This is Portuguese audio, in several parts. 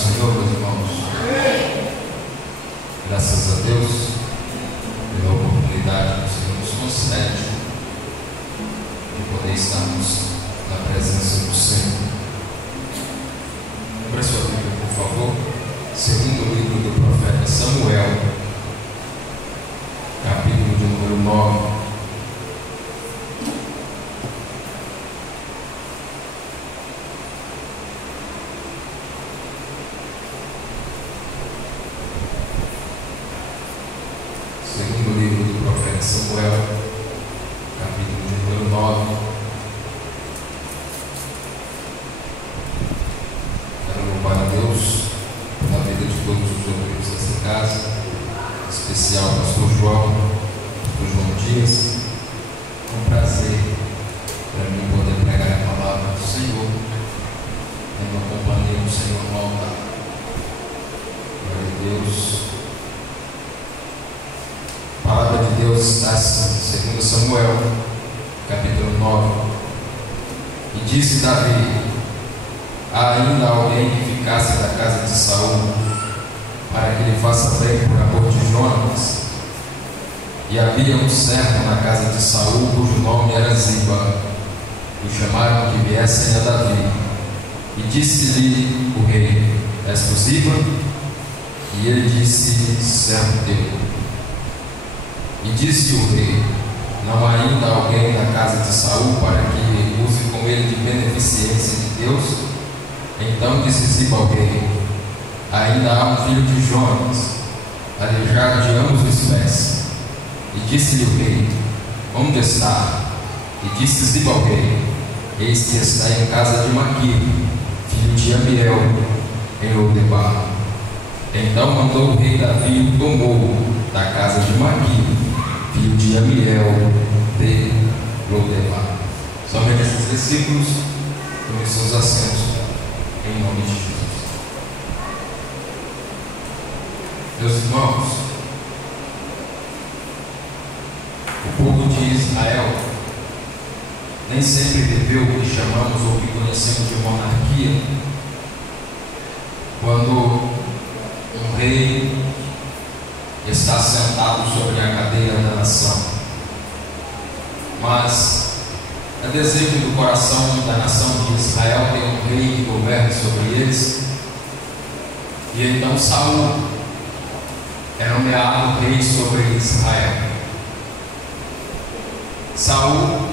Senhor, meus irmãos. Graças a Deus pela oportunidade que o Senhor nos concede de poder estarmos na presença do Senhor. Abra sua Bíblia, por favor. Segundo livro do profeta Samuel, capítulo de número 9. Segundo livro do profeta Samuel, capítulo de número 9. Quero louvar a Deus pela vida de todos os obreiros dessa casa, em especial o pastor João Dias. É um prazer para mim poder pregar a palavra do Senhor, tendo a companhia do Senhor no altar. Glória a Deus. A palavra de Deus está em 2 Samuel, capítulo 9. E disse Davi: há ainda alguém que ficasse da casa de Saul, para que lhe faça bem por amor de Jonatas? E havia um servo na casa de Saul, cujo nome era Ziba. O chamaram que viessem a Davi. E disse-lhe o rei: és tu Ziba? E ele disse: servo teu. E disse o rei: não há ainda alguém na casa de Saul para que use com ele de beneficência de Deus? Então disse Ziba ao rei: ainda há um filho de Jonas, aleijado de ambos os pés. E disse-lhe o rei: onde está? E disse Ziba ao rei: eis que está em casa de Maquir, filho de Amiel, em Lodebar. Então mandou o rei Davi o tomou da casa de Maquir, filho de Amiel, de Lodebar. Somente esses versículos, com seus assentos, em nome de Jesus. Meus irmãos, o povo de Israel nem sempre viveu o que chamamos ou que conhecemos de monarquia, quando um rei está sentado sobre a cadeira da nação. Mas é desejo do coração da nação de Israel ter um rei que governe sobre eles. E então Saul é nomeado rei sobre Israel. Saul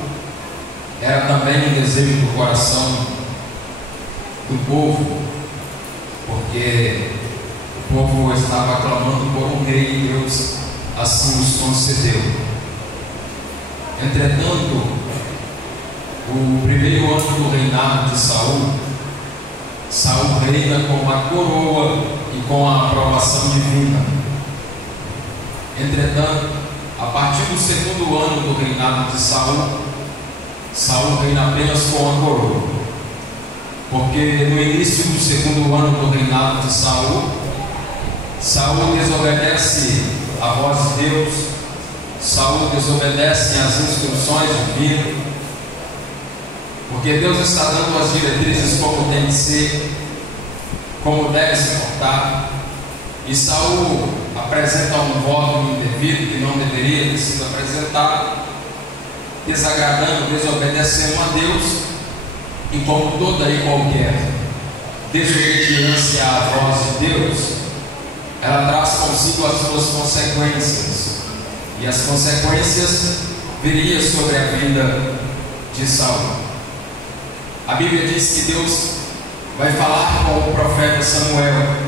era também um desejo do coração do povo, porque o povo estava clamando por um rei e Deus assim os concedeu. Entretanto, o primeiro ano do reinado de Saul, Saul reina com a coroa e com a aprovação divina. Entretanto, a partir do segundo ano do reinado de Saul, Saul reina apenas com a coroa, porque no início do segundo ano do reinado de Saul, Saul desobedece à voz de Deus, Saul desobedece às instruções divinas, porque Deus está dando as diretrizes como tem que ser, como deve se portar, e Saul apresenta um voto indevido que não deveria ter sido apresentado, desagradando, desobedecendo a Deus, e como toda e qualquer desobediência à voz de Deus, ela traz consigo as suas consequências, e as consequências viriam sobre a vida de Saul. A Bíblia diz que Deus vai falar com o profeta Samuel,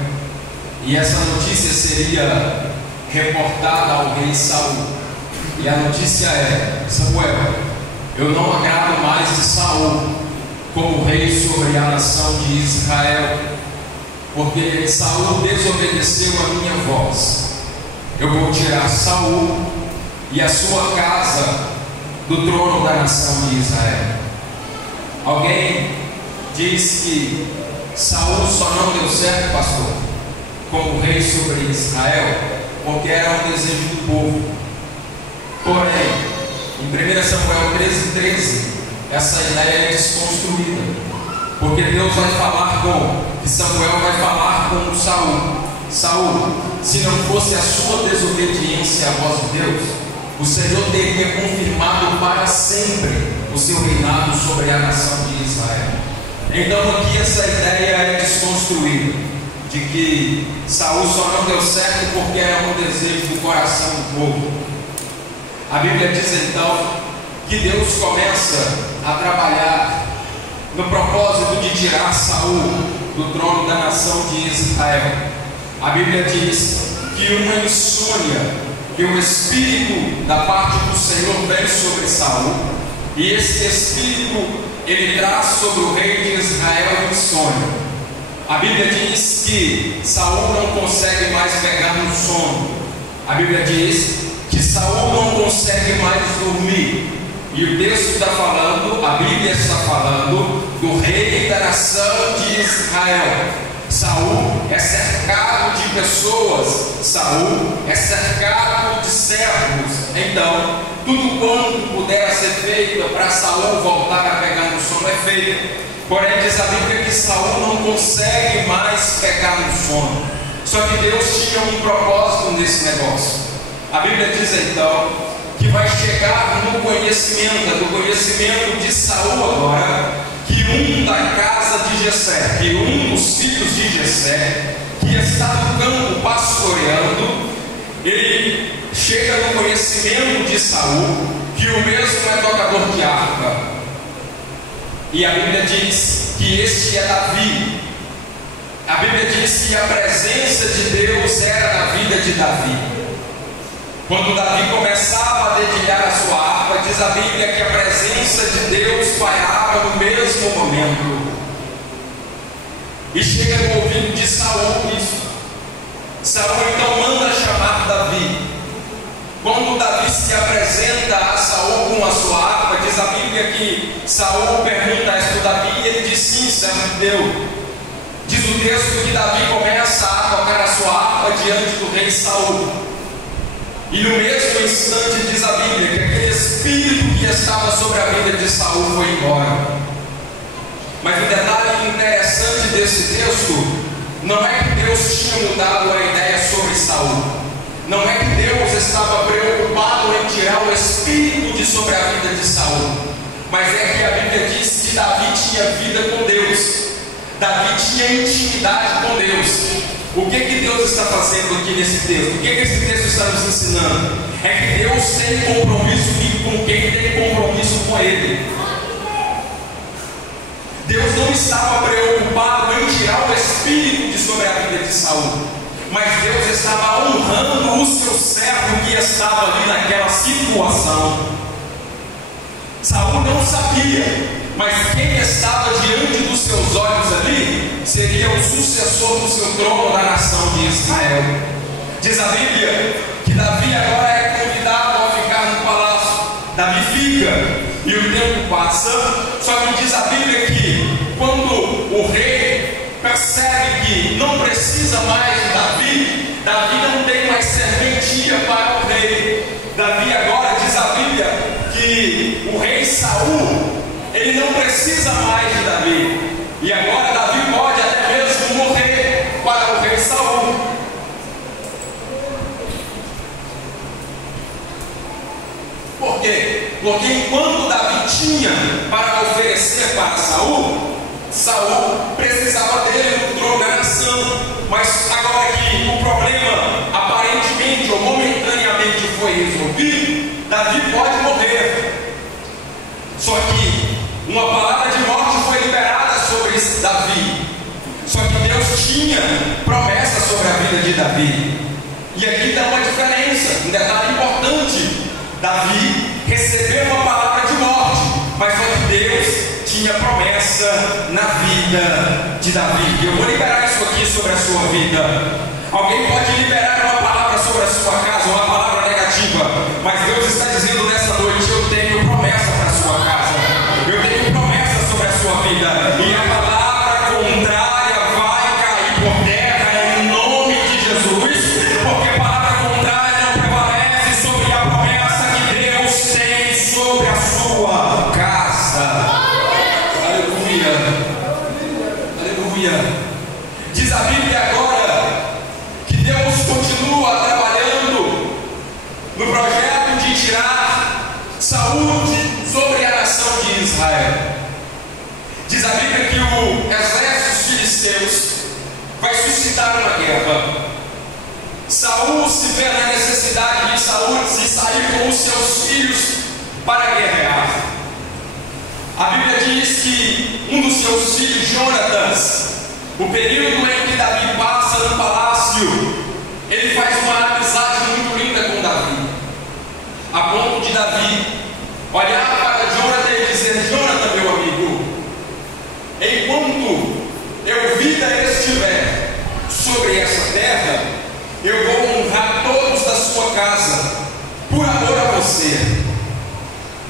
e essa notícia seria reportada ao rei Saul. E a notícia é: Samuel, eu não agrado mais de Saul como rei sobre a nação de Israel, porque Saul desobedeceu a minha voz. Eu vou tirar Saul e a sua casa do trono da nação de Israel. Alguém diz que Saul só não deu certo, pastor, como rei sobre Israel, porque era um desejo do povo. Porém, em 1 Samuel 13:13, essa ideia é desconstruída, porque Deus vai falar com que Samuel vai falar com Saul: Saul, se não fosse a sua desobediência à voz de Deus, o Senhor teria confirmado para sempre o seu reinado sobre a nação de Israel. Então aqui essa ideia é desconstruída, de que Saul só não deu certo porque era um desejo do coração do povo. A Bíblia diz então que Deus começa a trabalhar no propósito de tirar Saul do trono da nação de Israel. A Bíblia diz que uma insônia, que o Espírito da parte do Senhor vem sobre Saul, e esse Espírito ele traz sobre o rei de Israel insônia. A Bíblia diz que Saul não consegue mais pegar no sono. A Bíblia diz que Saul não consegue mais dormir. E o texto está falando, a Bíblia está falando do rei da nação de Israel. Saul é cercado de pessoas, Saul é cercado de servos. Então, tudo quanto puder ser feito para Saul voltar a pegar no sono é feito. Porém, diz a Bíblia que Saul não consegue mais pegar no sono. Só que Deus tinha um propósito nesse negócio. A Bíblia diz então que vai chegar no conhecimento, do conhecimento de Saul agora, que um da casa de Jessé, que um dos filhos de Jessé, que está no campo pastoreando, ele chega no conhecimento de Saul, que o mesmo é tocador de harpa. E a Bíblia diz que este é Davi. A Bíblia diz que a presença de Deus era na vida de Davi. Quando Davi começava a dedilhar a sua harpa, diz a Bíblia que a presença de Deus pairava no mesmo momento. E chega no ouvido de Saul isso. Saul então manda chamar Davi. Quando Davi se apresenta a Saul com a sua harpa, diz a Bíblia que Saul pergunta a isso Davi, e ele diz: sim, servo de Deus. Diz o texto que Davi começa a tocar a sua harpa diante do rei Saul. E no mesmo instante diz a Bíblia que aquele espírito que estava sobre a vida de Saul foi embora. Mas o detalhe interessante desse texto não é que Deus tinha mudado a ideia sobre Saul. Não é que Deus estava preocupado em tirar o espírito de sobre a vida de Saul. Mas é que a Bíblia diz que Davi tinha vida com Deus. Davi tinha intimidade com Deus. O que Deus está fazendo aqui nesse texto? O que esse texto está nos ensinando? É que Deus tem compromisso com quem tem compromisso com Ele. Deus não estava preocupado em tirar o espírito de sobre a vida de Saul, mas Deus estava honrando o seu servo que estava ali naquela situação. Saul não sabia, mas quem estava diante dos seus olhos ali seria o sucessor do seu trono da nação de Israel. Diz a Bíblia que Davi agora é convidado a ficar no palácio. Davi fica e o tempo passa. Só que diz a Bíblia que quando o rei percebe que não precisa mais de Davi, Davi não tem mais serventia para o rei. Davi agora, diz a Bíblia, que o rei Saul, ele não precisa mais de Davi. E agora Davi pode até mesmo morrer para o rei Saul. Por quê? Porque enquanto Davi tinha para oferecer para Saul, Saul precisava dele no trono da nação. Mas agora que o problema aparentemente ou momentaneamente foi resolvido, Davi pode morrer. Só que uma palavra de morte foi liberada sobre Davi. Só que Deus tinha promessa sobre a vida de Davi. E aqui dá uma diferença, um detalhe importante. Davi recebeu uma palavra de morte, mas só que Deus tinha promessa na vida de Davi. Eu vou liberar isso aqui sobre a sua vida. Alguém pode liberar uma palavra sobre a sua casa, uma palavra negativa, mas Deus está dizendo nessa noite: eu tenho promessa para a sua casa, eu tenho promessa sobre a sua vida, e a palavra contrária vai cair por terra em nome de Jesus, porque a palavra contrária não prevalece sobre a promessa que Deus tem sobre a sua casa. Aleluia, aleluia. Israel. Diz a Bíblia que o exército dos filisteus vai suscitar uma guerra. Saul se vê na necessidade de sair com os seus filhos para guerrear. A Bíblia diz que um dos seus filhos, Jonatas, o período em que Davi passa no palácio, ele faz uma amizade muito linda com Davi, a ponto de Davi olhar para Jonathan e dizer: Jonathan, meu amigo, enquanto eu vida estiver sobre essa terra, eu vou honrar todos da sua casa, por amor a você.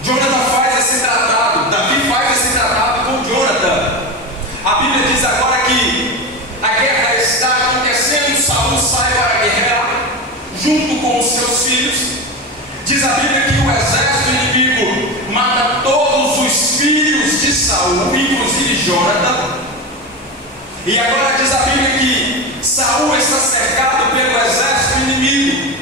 Jonathan faz esse tratado, Davi faz esse tratado com Jonathan. A Bíblia diz agora que a guerra está acontecendo, Saul sai para guerrear, junto com os seus filhos. Diz a Bíblia que o exército inimigo mata todos os filhos de Saul, inclusive Jonathan. E agora diz a Bíblia que Saul está cercado pelo exército inimigo.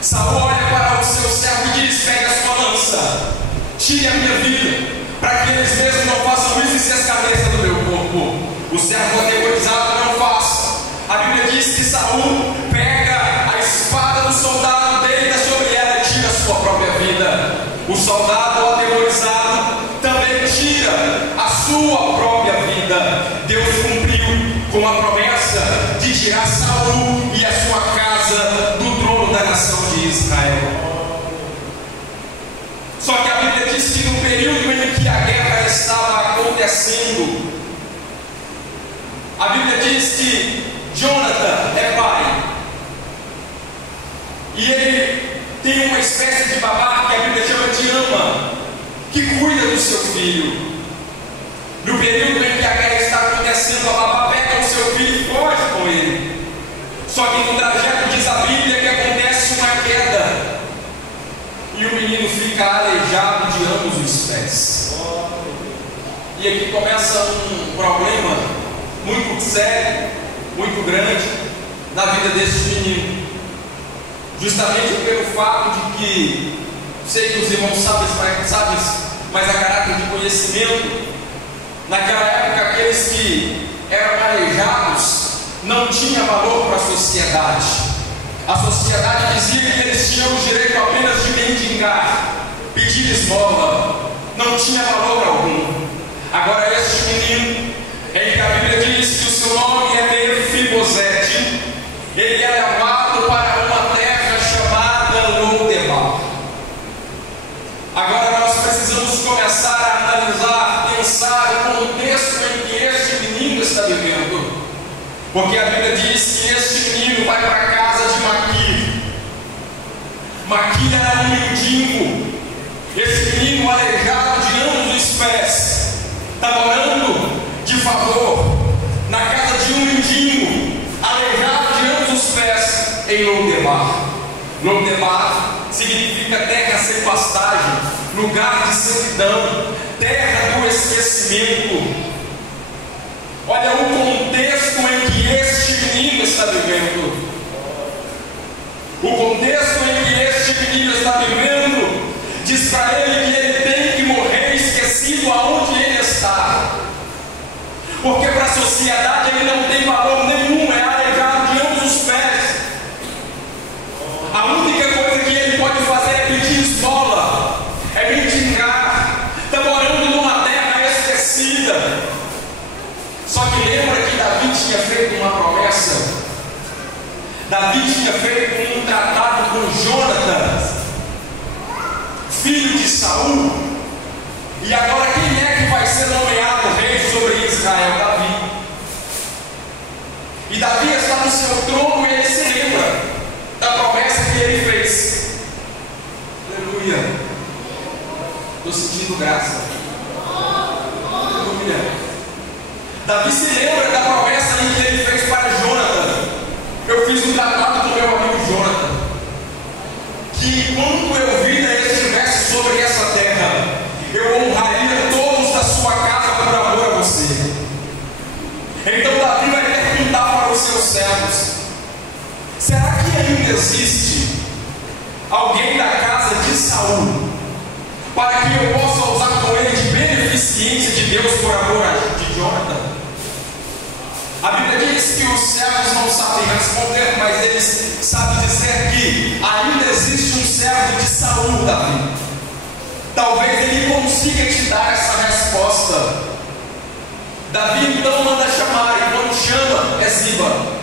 Saul olha para o seu servo e diz: pega a sua lança, tire a minha vida, para que eles mesmos não façam isso e se escarneçam do meu corpo. O servo atemorizado não faz. A Bíblia diz que Saul pega a espada do soldado, deita sobre ela e tira a sua própria vida. O soldado atemorizado também tira a sua própria vida. Deus cumpriu com a promessa de tirar Saul e a sua casa do trono da nação de Israel. Só que a Bíblia diz que no período em que a guerra estava acontecendo, a Bíblia diz que Jonathan é pai, e ele tem uma espécie de babá que a Bíblia chama de ama, que cuida do seu filho. No período em que a guerra está acontecendo, a babá pega o seu filho e foge com ele. Só que no trajeto diz a Bíblia que acontece uma queda, e o menino fica aleijado de ambos os pés. E aqui começa um problema muito sério, muito grande na vida desse menino. Justamente pelo fato de que, sei que os irmãos sabem, mas a caráter de conhecimento, naquela época aqueles que eram aleijados não tinham valor para a sociedade. A sociedade dizia que eles tinham o direito apenas de mendigar, pedir esmola, não tinha valor algum. Agora este menino, em que a Bíblia diz que o seu nome é Mefibosete, ele é levado para uma terra chamada Lodebar. Agora nós precisamos começar a analisar, pensar o contexto em que este menino está vivendo. Porque a Bíblia diz que este menino vai para a casa de Maquir. Maquir era um mendigo. Esse menino aleijado de ambos os pés está morando de favor na casa de um mendigo, aleijado de ambos os pés, em Lodebar. Lodebar significa terra sem pastagem, lugar de servidão, terra do esquecimento. Olha o contexto em que este menino está vivendo. O contexto em que este menino está vivendo diz para ele que ele tem que morrer esquecido aonde ele está. Porque para a sociedade ele não tem valor nenhum, é aleijado de ambos os pés. A única coisa que ele pode fazer é pedir esmola, é mendigar, está morando numa terra esquecida. Só que lembra que Davi tinha feito uma promessa. Davi tinha feito um tratado com Jonathan, filho de Saul. E agora quem é que vai ser nomeado rei sobre Israel? Davi. E Davi está no seu trono e ele se lembra da promessa que ele fez. Aleluia. Estou sentindo graça. Aleluia. Davi se lembra da promessa que ele fez para Jonathan. Eu fiz um tratado com meu amigo Jonathan, que enquanto eu vida estivesse sobre essa terra, eu honraria todos da sua casa por amor a você. Então Davi vai perguntar para os seus servos: será que ainda existe alguém da casa de Saul para que eu possa usar com ele de benefício beneficência de Deus por amor de Jonathan. A Bíblia diz que os servos não sabem responder, mas eles sabem dizer que ainda existe um servo de Saul, Davi. Talvez ele consiga te dar essa resposta. Davi então manda chamar, e quando chama é Ziba.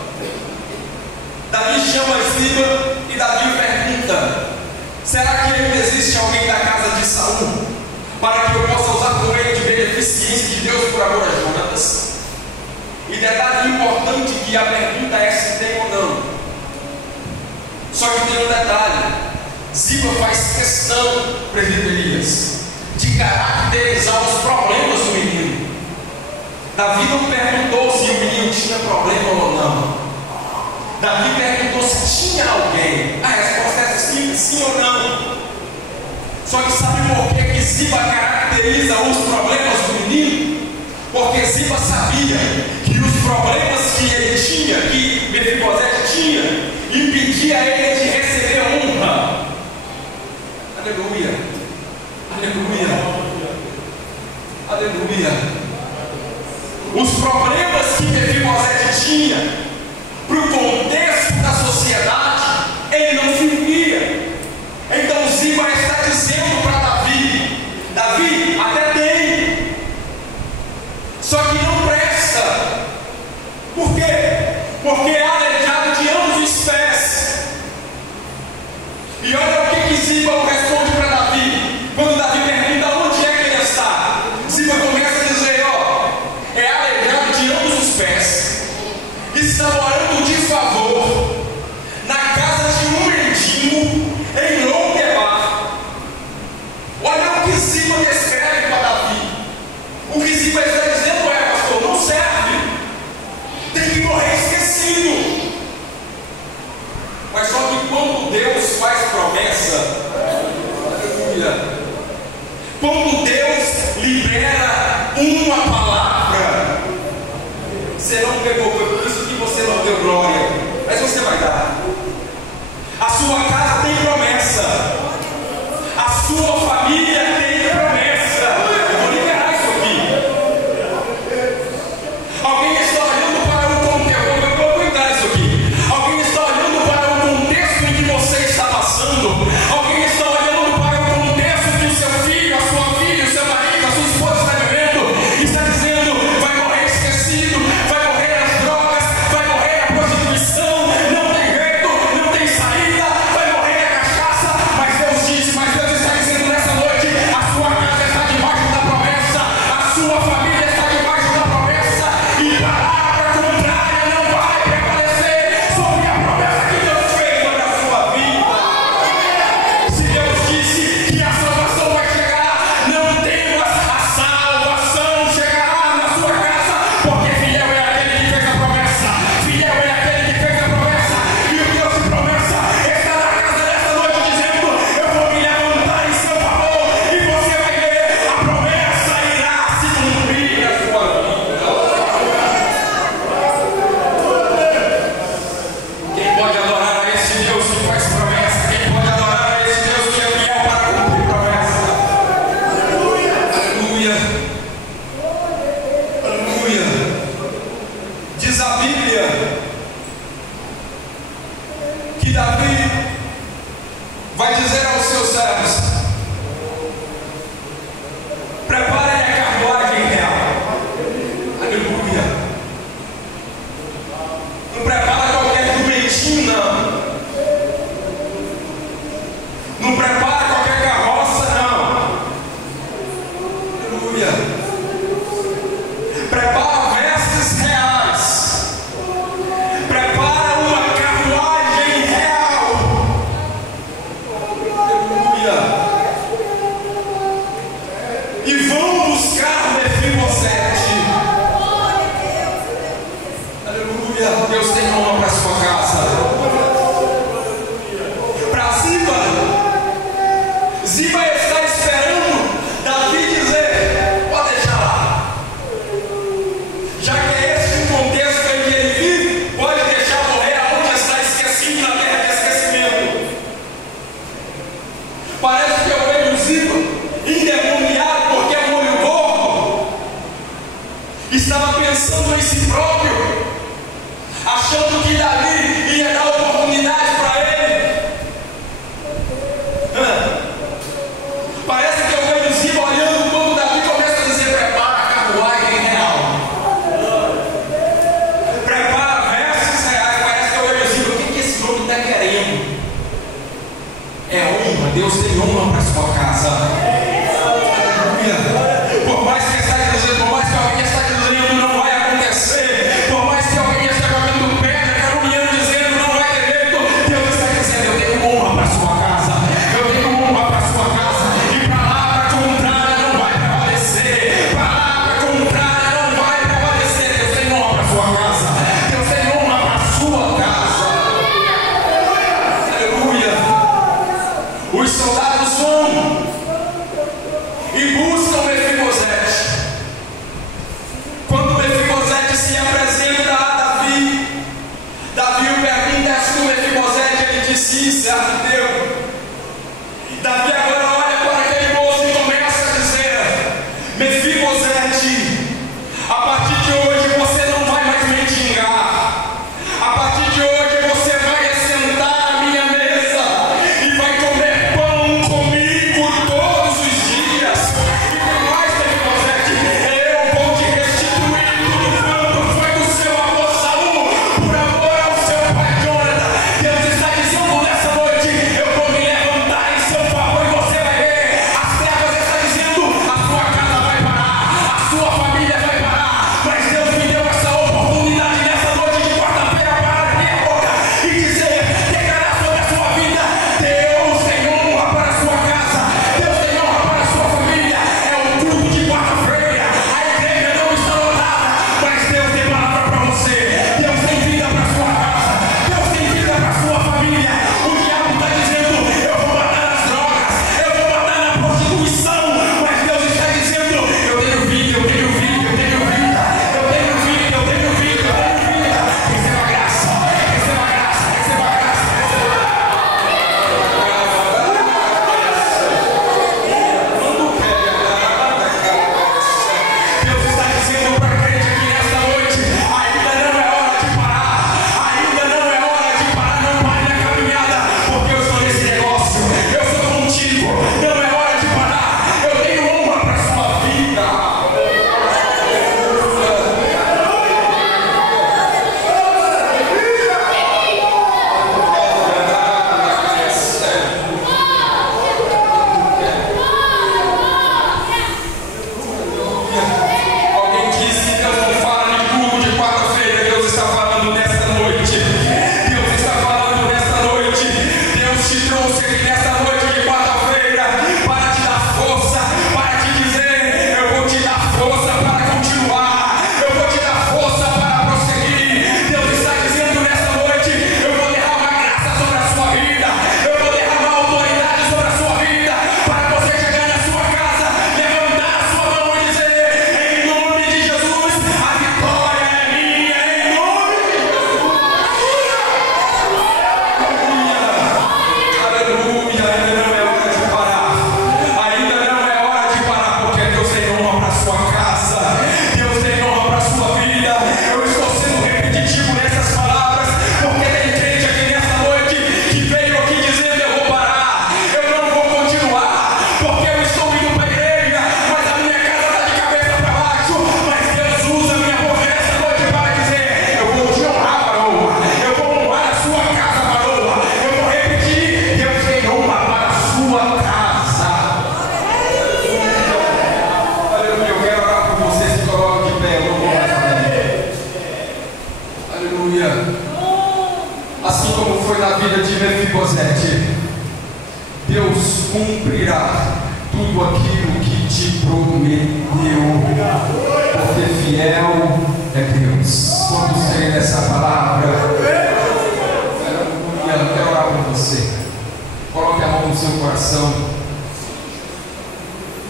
Davi chama Ziba e Davi pergunta: será que ainda existe alguém da casa de Saul para que eu possa usar com ele de beneficência de Deus por amor a Jonatas? E detalhe importante que a pergunta é se tem ou não. Só que tem um detalhe: Ziba faz questão, presbítero Elias, de caracterizar os problemas do menino. Davi não perguntou se o menino tinha problema ou não. Davi perguntou se tinha alguém. A resposta é sim ou não. Só que sabe por que Ziba caracteriza os problemas do menino? Porque Ziba sabia que os problemas que ele tinha, que Mefibosete tinha, impedia ele de receber honra. Aleluia, aleluia, aleluia. Os problemas que Mefibosete tinha, para o contexto da sociedade, ele não servia. Então Ziba está dizendo para Davi: Davi, até tem, só que não presta. Por quê? Porque é aleijado de ambos os pés. E olha o que Ziba responde para Davi. Quando Davi pergunta onde é que ele está, Ziba começa a dizer: é aleijado de ambos os pés, está morando de favor na casa de um mendigo em Lodebar. Olha o que Ziba descreve para Davi. O que Ziba está dizendo é: pastor, não serve, tem que morrer esquecido. Mas só que quando Deus faz promessa, aleluia, quando Deus libera uma palavra, você não pegou, foi por isso que você não deu glória, mas você vai dar. A sua casa tem promessa, a sua família tem promessa. Eu vou liberar isso aqui. Alguém está olhando para o contexto, eu vou cuidar isso aqui. Alguém está olhando para o contexto em que você está passando. Alguém está olhando para o contexto que o seu filho, a sua filha, o seu marido, a sua esposa está vivendo, e está dizendo: vai morrer esquecido, vai morrer as drogas, vai morrer a prostituição, não tem jeito, não tem saída, vai morrer a cachaça. Mas Deus disse, mas Deus está dizendo nessa Deus tem honra para a sua casa. Aleluia. Por mais que está dizendo, por mais que alguém está dizendo não vai acontecer, por mais que alguém está jogando pedra, caluniando, dizendo não vai ter jeito, Deus está dizendo, eu tenho honra para a sua casa, eu tenho honra para a sua casa, e palavra contrária não vai prevalecer, palavra contrária não vai prevalecer. Deus tem honra para a sua casa, Deus tem honra para a sua casa. Aleluia. Os soldados vão e buscam Mefibosete. Quando Mefibosete se apresenta a Davi, Davi o pergunta: és tu Mefibosete? Ele disse: sim, servo teu. Davi agora olha para aquele moço e começa a dizer: Mefibosete, a partir de hoje você não vai mais mendigar. A partir de hoje você vai sentar à minha mesa e vai comer pão comigo todos os dias. E tem mais, Mefibosete, eu vou te restituir tudo quanto foi do seu avô Saul, por amor ao seu pai Jonathan. Deus está dizendo nessa noite: eu vou me levantar em seu favor e você vai ver. As trevas está dizendo: a sua casa vai parar, a sua família vai parar. Mas Deus me deu essa oportunidade nessa noite de quarta-feira para abrir minha boca e dizer, declarar sobre a sua vida: Deus tem honra para a sua casa, Deus tem honra para a sua família. É o culto de quarta-feira, a igreja não está lotada, mas Deus tem palavra para você. Deus tem vida para a sua casa, Deus tem vida para a sua família. O diabo está dizendo: eu vou matar nas drogas, eu vou matar na prostituição, mas Deus está dizendo: eu tenho vida, eu tenho vida, eu tenho vida, eu tenho vida, eu tenho vida, eu tenho vida. Receba a graça, receba a graça, receba a graça, receba a graça. Deus está dizendo para a crente aqui nesta noite: ainda não é hora de parar, ainda não é hora de parar, não pare na caminhada, porque eu estou nesse negócio, eu sou contigo, não é hora de parar, eu tenho honra para a sua vida. Alguém disse que Deus não fala de culto de quarta-feira. Deus está falando nesta noite. Deus está falando nesta noite. Deus te trouxe aqui nesta noite de quarta-feira para te dar força, para te dizer: eu vou te dar força para continuar, eu vou te dar força para prosseguir. Deus está dizendo nesta noite: eu vou derramar graça sobre a sua vida, eu vou derramar autoridade sobre a sua vida, para você chegar na sua casa, levantar a sua mão e dizer: em nome de Jesus, a vitória é minha, em nome de Jesus. Aleluia, ainda não é hora de parar, ainda não é hora de parar, porque Deus tem honra para a sua casa, Deus tem honra para a sua vida. Eu estou sendo repetitivo nessas palavras, porque tem gente aqui nessa noite que veio aqui dizendo: eu vou parar, eu não vou continuar, porque eu estou indo para a igreja, mas a minha casa está de cabeça para baixo. Mas Deus usa a minha boca nessa noite para dizer: eu vou te honrar, varoa, eu vou honrar a sua casa, varoa. Eu vou repetir: Deus tem honra para a sua casa. Aleluia. Eu quero orar por você. Se coloque de pé, eu vou orar. Aleluia. Assim como foi na vida de Mefibosete, Deus cumprirá tudo aquilo que te prometeu, porque fiel é Deus. Quando sair dessa palavra, aleluia, eu quero orar por você. Coloque a mão no seu coração.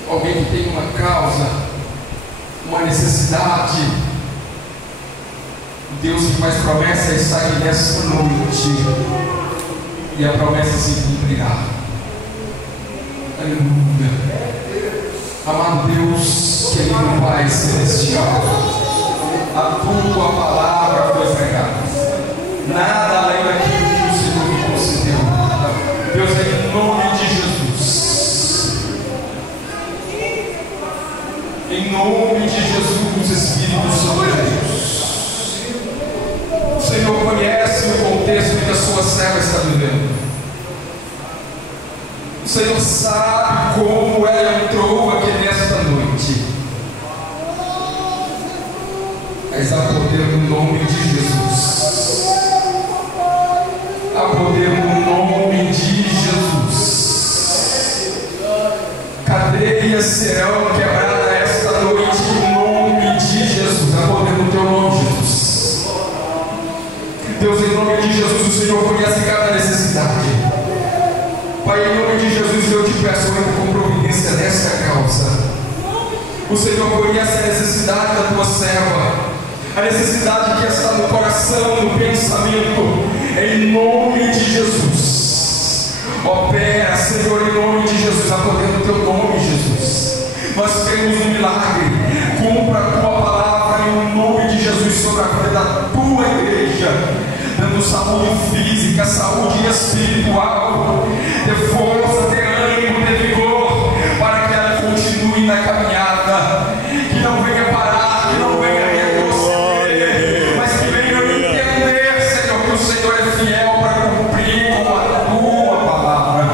Alguém que tem uma causa, uma necessidade, Deus que faz promessa está aqui nesta noite, e a promessa se cumprirá. Aleluia. Amado Deus, querido Pai Celestial, a tua palavra foi pregada, nada além daquilo que o Senhor me concedeu. Deus, em nome de Jesus, em nome de Jesus, Espírito Santo de Deus, o Senhor conhece o contexto que a sua serva está vivendo. Senhor sabe como ela entrou aqui nesta noite, mas há poder no nome de Jesus. Há poder no nome de Jesus. Cadeias serão quebradas esta noite em nome de Jesus. Há poder no teu nome, Jesus. Deus, em nome de Jesus, o Senhor conhece cada necessidade. Pai, em nome de Jesus, eu te peço, entra com providência nesta causa. O Senhor conhece a necessidade da tua serva, a necessidade que está no coração, no pensamento, em nome de Jesus. Opera, Senhor, em nome de Jesus, a poder do teu nome, Jesus. Nós temos um milagre, cumpra a tua palavra em nome de Jesus sobre a vida da tua igreja, dando saúde física, saúde espiritual, de força, de ânimo, de vigor, para que ela continue na caminhada, que não venha parar, que não venha retroceder, mas que venha entender, Senhor, que o Senhor é fiel para cumprir com a tua palavra.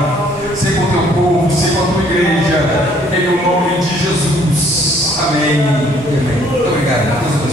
Seja com o teu povo, seja com a tua igreja, em o nome de Jesus. Amém. Amém. Muito obrigado.